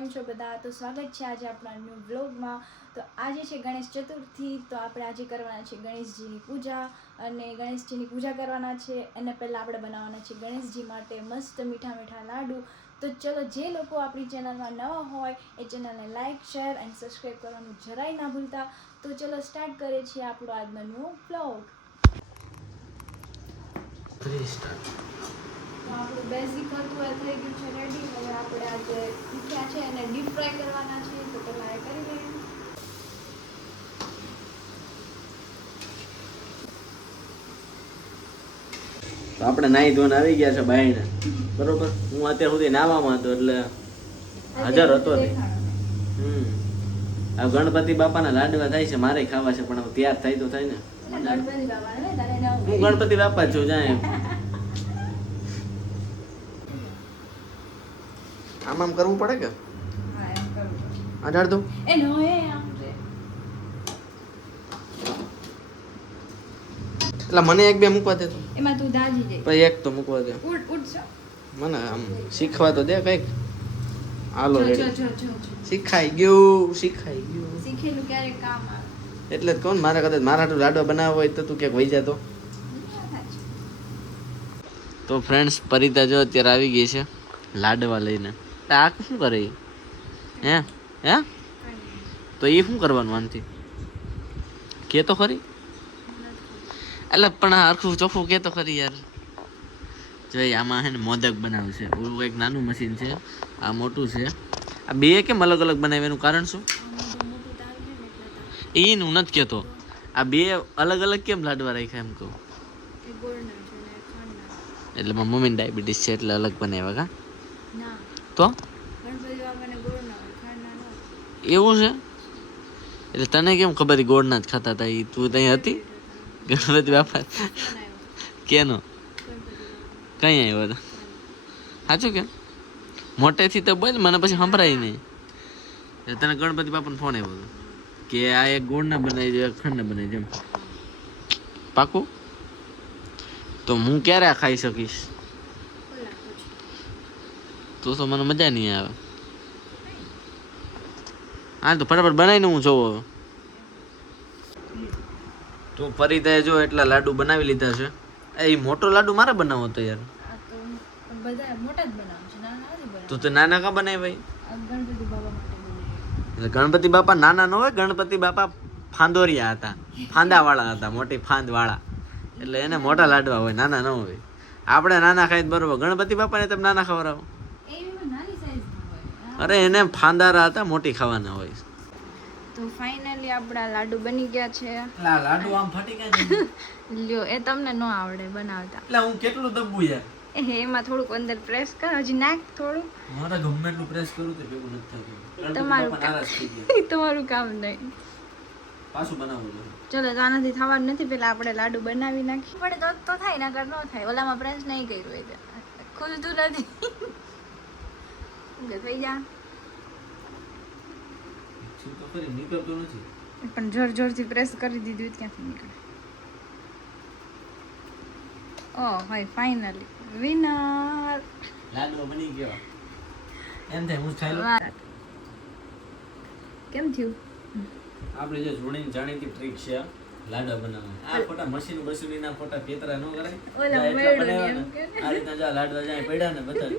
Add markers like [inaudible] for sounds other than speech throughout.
કેમ છો બધા? તો સ્વાગત છે આજે આપણા ન્યૂ વ્લોગમાં તો આજે છે ગણેશ ચતુર્થી તો આપણે આજે કરવાના છે ગણેશજીની પૂજા. અને ગણેશજીની પૂજા કરવાના છે. અને પહેલાં આપણે બનાવવાના છે ગણેશજી માટે મસ્ત મીઠા મીઠા લાડુ. તો ચલો જે લોકો આપણી ચેનલમાં નવા હોય એ ચેનલને લાઇક શેર એન્ડ સબસ્ક્રાઈબ કરવાનું જરાય ના ભૂલતા. તો ચલો સ્ટાર્ટ કરીએ છીએ આપણો આજનો ન્યૂ બ્લોગ આપણું બેઝિક હતું એ થઈ ગયું છે રેડી હવે આપણે આજે મૂક્યા છે અને ડીપ ફ્રાય કરવાના છે તો પહેલાં એ કરી લઈએ. તો આપણે નાહી ધોઈને આવી ગયા છે બાઈને બરોબર? હું અત્યાર સુધી નાવામાં હતો એટલે હાજર હતો હમ. આ ગણપતિ બાપાના લાડવા થાય છે મારે ખાવા છે પણ તૈયાર થાય તો થાય ને. હું ગણપતિ બાપા છું જાય [laughs] આમ આમ કરવું પડે કે? અઢાર દો. એ નો એ એટલે મને એક બે મૂકવા દે તો. એમાં તું દાજી જાય પછી એક તો મૂકવા દે. ઉડ ઉડ મને આમ શીખવા તો દે કંઈક. હાલો. શીખાઈ ગયું શીખાઈ ગયું. શીખેલું ક્યારેક કામ આવે. એટલે જ કોણ મારા કદાચ મારા હાટુ લાડવા બનાવવા હોય તો તું ક્યાંક વહી જતો તો. ફ્રેન્ડ્સ પરિતા જો અત્યારે આવી ગઈ છે લાડવા લઈને. આ શું કરે હે? હે? તો એ શું કરવાનું આનથી? કે તો ખરી? એટલે પણ હરખું ચોખ્ખું કે તો ખરી યાર. જોઈ આમાં હે ને મોદક બનાવશે ઓલું એક નાનું મશીન છે. આ મોટું છે. આ બે કેમ અલગ અલગ બનાવે એનું કારણ શું? એનું નથી કહેતો. આ બે અલગ અલગ કેમ લાડવા રાખ્યા એમ કહું? એટલે મમ્મીને ડાયાબિટીસ છે એટલે અલગ બનાવ્યા કા? તો ગણપતિ બાપાને ગોળ ના હોય ખાંડના ના હોય. એવું છે? એટલે તને કેમ ખબર ગોળના જ ખાતા હતા એ તું ત્યાં હતી? ગણપતિ બાપા કેનો? કઈ આવ્યો હતો? સાચું કે? મોટેથી તો બોલ મને પછી સંભળાય નહીં એટલે તને ગણપતિ બાપાનો ફોન આવ્યો હતો કે આ એક ગોળના બનાવી દો એક ખંડના બનાવી દો પાકું? તો હું ક્યારે ખાઈ શકીશ? તો તો મને મજા નહીં આવે. હા તો ફટાફટ બનાવીને હું જોઉં હવે તો પરિતાએ જો એટલા લાડુ બનાવી લીધા છે. એ મોટો લાડુ મારે બનાવો તો યાર. તો બધા મોટા જ બનાવે તું તો નાના કા બનાવી ભાઈ? ગણપતિ બાપા એટલે ગણપતિ બાપા નાના ન હોય ગણપતિ બાપા ફાંદોરિયા હતા. ફાંદા વાળા હતા મોટી ફાંદ વાળા એટલે એને મોટા લાડવા હોય નાના ન હોય. આપણે નાના ખાઈ બરોબર. ગણપતિ બાપાને તમે નાના ખવડાવો એ એમાં નાની સાઈઝના હોય આ અરે એને ફાંદારા હતા મોટી ખાવાના હોય. તો ફાઇનલી આપણા લાડુ બની ગયા છે. લાડુ આમ ફટી ગયા [laughs] લ્યો એ તમને ન આવડે બનાવતા. એટલે હું કેટલું દબવું યાર? એમાં થોડુંક અંદર પ્રેસ કર હજી નાખ થોડું. મારે ગમે એટલું પ્રેસ કરું તો ભેગું નથી થતું. [laughs] તમારું કામ નહીં. પાછું બનાવવું ચલો તો આનાથી થવાનું નથી પેલા આપણે લાડુ બનાવી નાખીએ. પડે તો તો થાય નકર ન થાય. ઓલામાં પ્રેસ નહીં કર્યું એટલે ખુલતું નથી. [laughs] કે થઈ જા. તો ખરી નીકળતું નથી. પણ જોર જોરથી પ્રેસ કરી દીધું ક્યાંથી નીકળે. ઓ હોય ફાઇનલી વિનર લાડવો બની ગયો. એમ થાય હું થયેલો કેમ થયું? આપણે જે જૂની જાણીતી ટ્રીક છે લાડવા બનાવવા આ ફોટા મશીન બસુનીના ફોટા પેતરા ન કરાય. ઓલા મેળો ને એમ કે. આ રીતના જા લાડવા જાય પડ્યા ને બધા.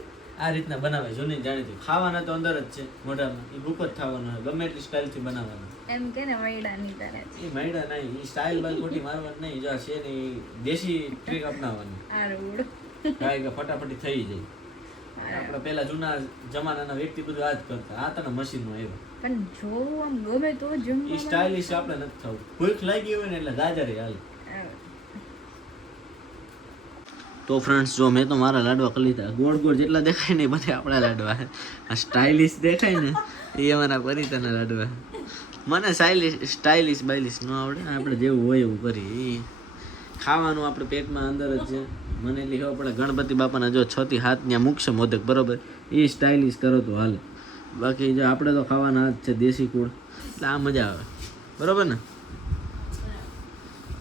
આ રીતના બનાવે જૂની જાણીતી ખાવાના તો અંદર જ છે મોઢામાં. એ ભૂખ જ થવાના ગમે એટલી સ્ટાઇલથી બનાવવાના. એમ કે ને વૈડાની તારે એ મૈડા નહીં એ સ્ટાઇલ બાદ ખોટી મારવાની નહીં જો આ છે ને દેશી ટ્રીક અપનાવવાની. આ રૂડ કારણ કે ફટાફટી થઈ જાય. આપણે પેલા જૂના જમાનાના વ્યક્તિ બધું આ જ કરતા. આ તને મશીનમાં આવ્યો. પણ જોવું આમ ગમે તો જમવા સ્ટાઇલિશ આપણે નથી થવું. ભૂખ લાગી હોય ને એટલે ગાજરે હાલ. તો ફ્રેન્ડ્સ જો મેં તો મારા લાડવા કરી ગોળ ગોળ જેટલા દેખાય ને બધા આપણા લાડવા. આ સ્ટાઇલિશ દેખાય ને, એ અમારા પરિતાના લાડવા. મને સ્ટાઇલિશ સ્ટાઇલિશ બાઇલિશ ન આવડે. આપણે જેવું હોય એવું કરીએ. ખાવાનું આપણે પેટમાં અંદર જ છે. મને એટલી ખબર પડે ગણપતિ બાપાના જો છ થી હાથ ત્યાં મૂકશે મોદક, બરોબર? એ સ્ટાઇલિશ કરો તો હાલે. બાકી જો આપણે તો ખાવાના હાથ છે દેશી કુળ. એટલે આ મજા આવે. બરોબર ને?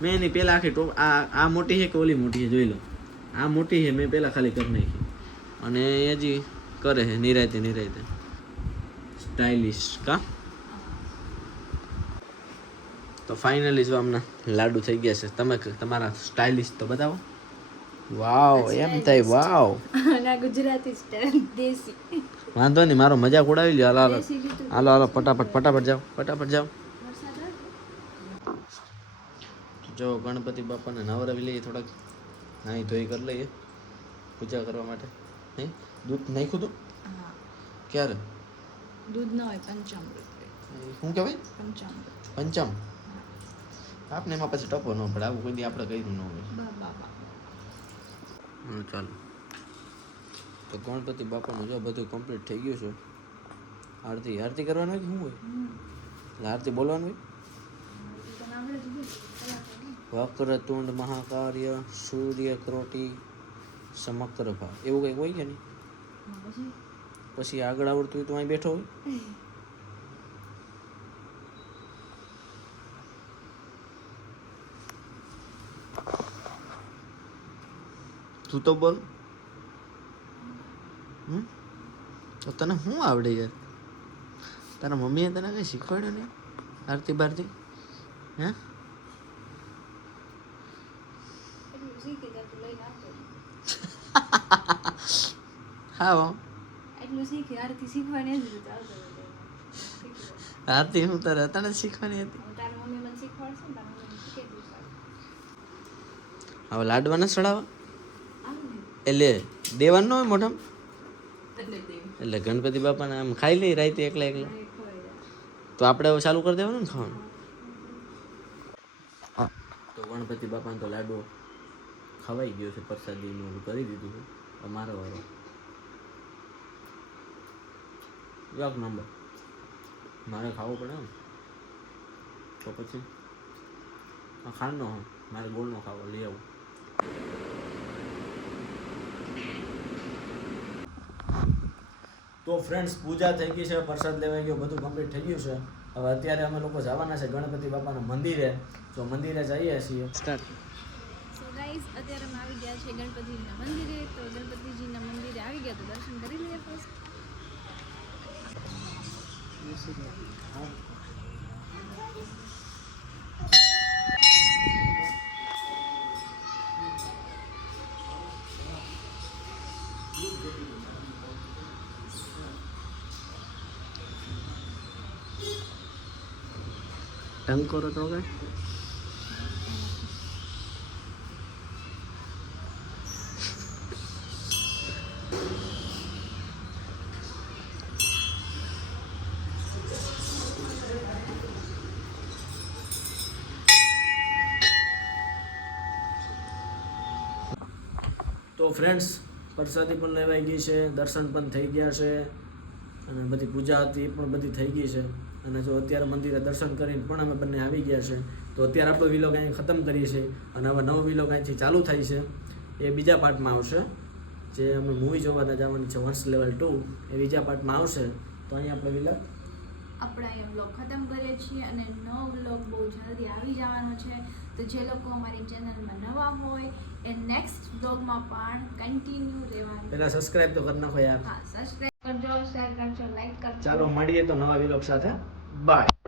મેં એની પહેલાં આખી ટોપ આ આ મોટી છે કે ઓલી મોટી છે? જોઈ લો. આ મોટી છે મેં પહેલા ખાલી કરી નાખી. અને એ હજી કરે છે નિરાયતે નિરાયતે. સ્ટાઇલિશ કા? તો ફાઇનલી જો આમના લાડુ થઈ ગયા છે તમે તમારા સ્ટાઇલિશ તો બતાવો. વાવ એમ થાય વાવ ના ગુજરાતી સ્ટાઇલ દેશી. વાંધો નહીં મારો મજાક ઉડાવી લ્યો. હાલો હાલો. હાલો હાલો ફટાફટ ફટાફટ જાઓ ફટાફટ જાઓ. જો ગણપતિ બાપાને નવરાવી લઈએ થોડાક. નાહી ધોઈ કરી લઈએ પૂજા કરવા માટે. નહીં દૂધ નાખ્યું હતું ક્યારે? દૂધ ન હોય પંચામૃત શું કહેવાય? પંચામૃત પંચમ. આપને એમાં પછી ટપો ન પડે આવું કોઈ દી આપણે કર્યું ન હોય. ચાલો. તો ગણપતિ બાપાનું જો બધું કમ્પ્લીટ થઈ ગયું છે આરતી આરતી કરવાનું હોય કે શું હોય? એટલે આરતી બોલવાનું હોય? વક્રતુંડ મહાકાર્ય સૂર્ય ક્રોટી સમગ્ર ભાવ એવું કંઈક હોય છે નહીં? પછી આગળ આવડતું હોય તો અહીં બેઠો હોય. તું તો બોલ. હમ? તો તને શું આવડે યાર? તારા મમ્મીએ તને કંઈ શીખવાડ્યું નહીં? આરતી બારતી? હે એટલું શીખી જા, તું લઈને આવતો રહે. હા. એટલું શીખી આરતી શીખવાની જ. આરતી હું તારે તને જ શીખવાની હતી. હવે લાડવા ના ચડાવવા એટલે દેવાનું હોય મોઢમ એટલે ગણપતિ બાપાને આમ ખાઈ લઈ રાતે એકલા એકલા. તો આપણે હવે ચાલુ કરી દેવાનું ને ખાવાનું તો ગણપતિ બાપાને તો લાડુ ખવાઈ ગયો છે પ્રસાદીનું કરી દીધું છે. અમારો વારો. એક નંબર મારે ખાવું પડે એમ. તો પછી? આ ખાંડનો હોય મારે ગોળનો ખાવો, લઈ આવું. તો ફ્રેન્ડ્સ પૂજા થઈ ગઈ છે, પ્રસાદ લેવાઈ ગયો, બધું કમ્પ્લીટ થઈ ગયું છે. હવે અત્યારે અમે લોકો જવાના છે ગણપતિ બાપાના મંદિરે. જો મંદિરે જઈએ છીએ. ગાઈઝ અત્યારે અમે આવી ગયા છે ગણપતિજીના મંદિરે. તો ગણપતિજીના મંદિરે આવી ગયા તો દર્શન કરી લઈએ ફર્સ્ટ ટંકોરો તો કઈ તો ફ્રેન્ડ્સ પ્રસાદી પણ લેવાઈ ગઈ છે, દર્શન પણ થઈ ગયા છે, અને બધી પૂજા હતી એ પણ બધી થઈ ગઈ છે. અને જો અત્યારે મંદિરે દર્શન કરીને પણ અમે બંને આવી ગયા છે. તો અત્યારે આપણો વિલોગ અહીં ખતમ કરીએ છીએ. અને હવે નવો વિલોગ અહીંથી ચાલુ થાય છે. એ બીજા પાર્ટમાં આવશે. જે અમે મૂવી જોવાના જવાની છે વન્સ લેવલ ટુ એ બીજા પાર્ટમાં આવશે. તો અહીં આપણે વિલોગ આપણે અહીંયા વ્લોગ ખતમ કરીએ છીએ અને નવો વ્લોગ બહુ જલ્દી આવી જવાનો છે. તો જે લોકો અમારી ચેનલમાં નવા હોય એ નેક્સ્ટ બ્લોગમાં પણ કન્ટિન્યુ રહેવાનું. પહેલા સબસ્ક્રાઇબ તો કરી નાખો યાર. હા સબસ્ક્રાઇબ કરજો શેર કરજો લાઈક કરજો. ચાલો મળીએ તો નવા વ્લોગ સાથે. બાય